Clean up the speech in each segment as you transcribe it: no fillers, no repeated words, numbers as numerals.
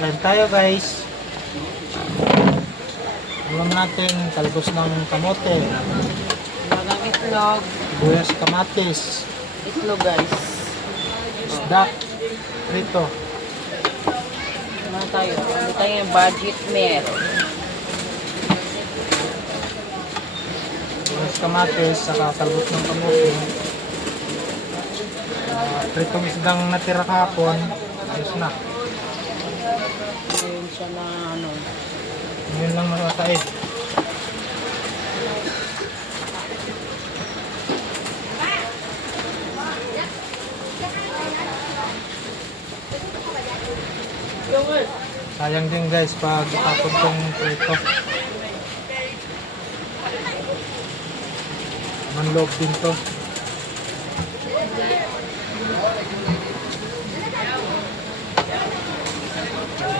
Live tayo guys. Alam natin, talbos ng kamote, Magang itlog. buyas kamatis, Itlog guys. isda, prito. Ano tayo? Ano tayo yung budget meal? Buyas kamatis, saka talbos ng kamote. Pritong isdang natira kahapon, ayos na. Ngayon siya na ano. Ngayon lang nakakain. Sayang din guys pag tapon tong prito. Manloob din to.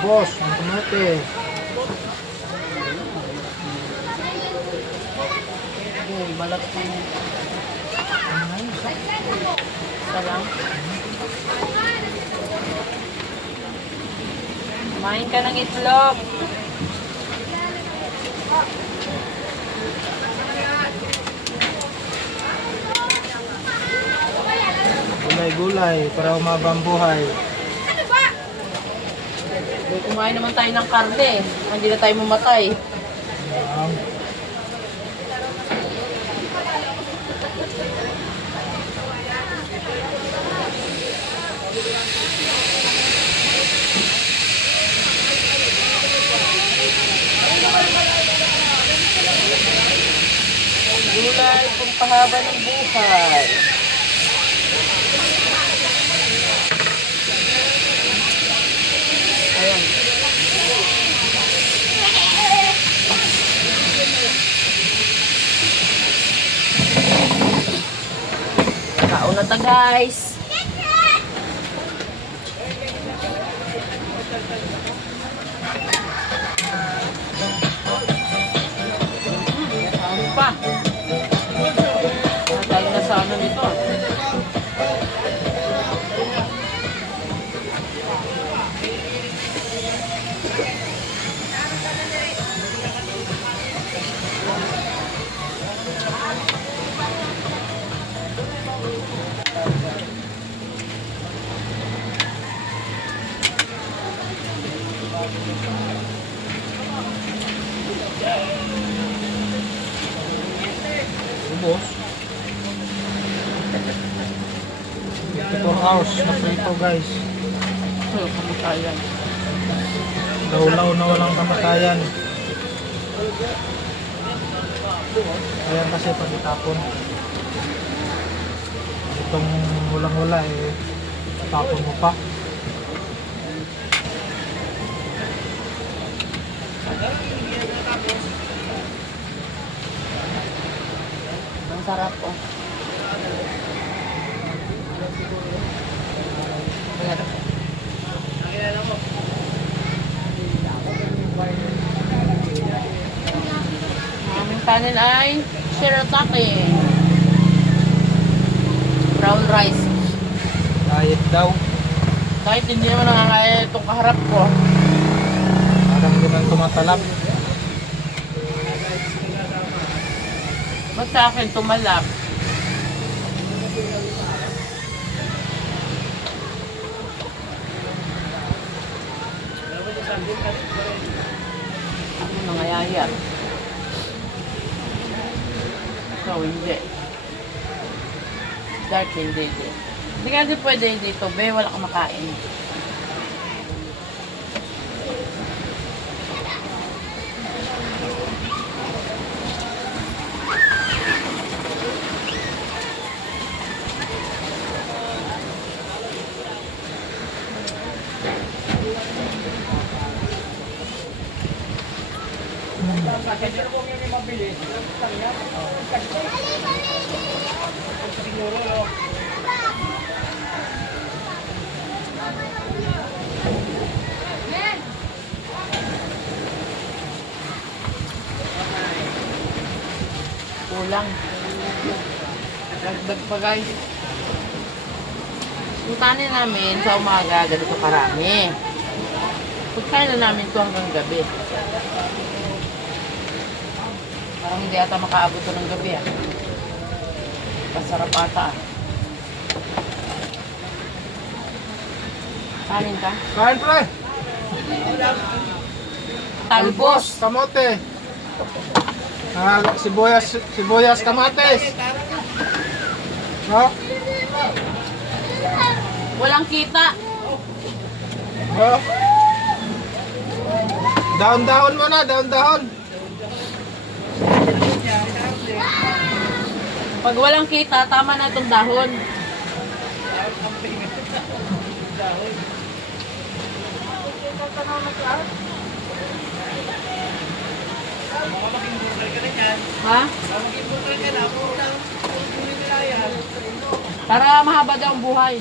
Boss, ang tomate. Yung balat ng salang. Kumain ka ng itlog. Gulay-gulay para umabang buhay. Kumain naman tayo ng karne. Hindi na tayo mamatay. Ang Gulay, pampahaba ng buhay. Ayan. Kaon na ta guys. Kaon pa. Tayo na sa ano nito. ubos. 54 hours na prito guys. Kamatayan. Laulaw na walang kamatayan. Ayan kasi pag itapon. Itong hulang-hula eh, tapon mo pa. Ang sarap po. Ang aming kanin ay shirataki. Brown rice. Diet daw. Kahit hindi naman nakakaya itong kaharap ko. Parang hindi man tumatalab. Ba't sa akin tumalab? Ano nangayaya? So, hindi. Dark hindi. Hindi nga di pwede dito, be. Wala kang makain. Kulang. Dagdag pa guys. Yung kanin namin sa umaga, ganito karami. Pagkain na namin ito hanggang gabi. Parang hindi ata makaabot to ng gabi ah. Pasarap ata ah. Kanin ka? Kain pre! Talbos! Kamote! Sibuyas, kamates! No? Walang kita! No? Daon-daon mo na, daon-daon! Pag walang kita, tama na itong dahon. Ha? Para mahaba daw ang buhay.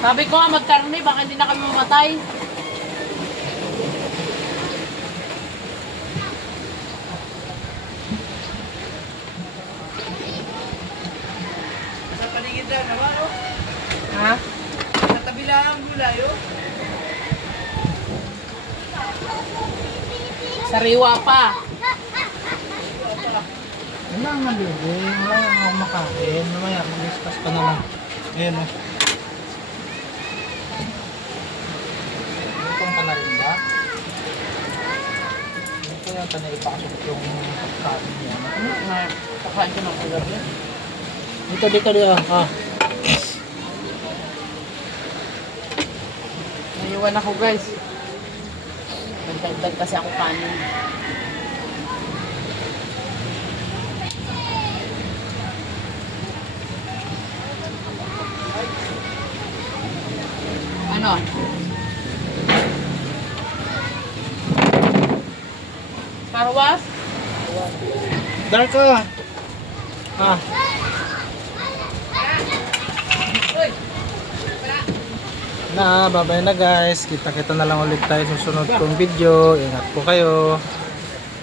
Sabi ko nga magkarne, baka hindi na kami mamatay. Sa paligid na naman, oh. Ha? Sa tabi lang ang gulay, oh. Sariwa pa. Wala nga bebe, wala nga ako makain. Mamaya, mag-discuss pa na lang. Ayan o. Itong ka na rin ba? Ito yata na ipakasok yung pagkain niya. Kakain ko ng ulam yun. Dito. Ah. Naiwan ako guys. Nagdagdag kasi ako kanin. Ano? Parwas? Dark ka! Ah. Babay na guys. Kita-kita na lang ulit tayo sa susunod kong video. Ingat po kayo.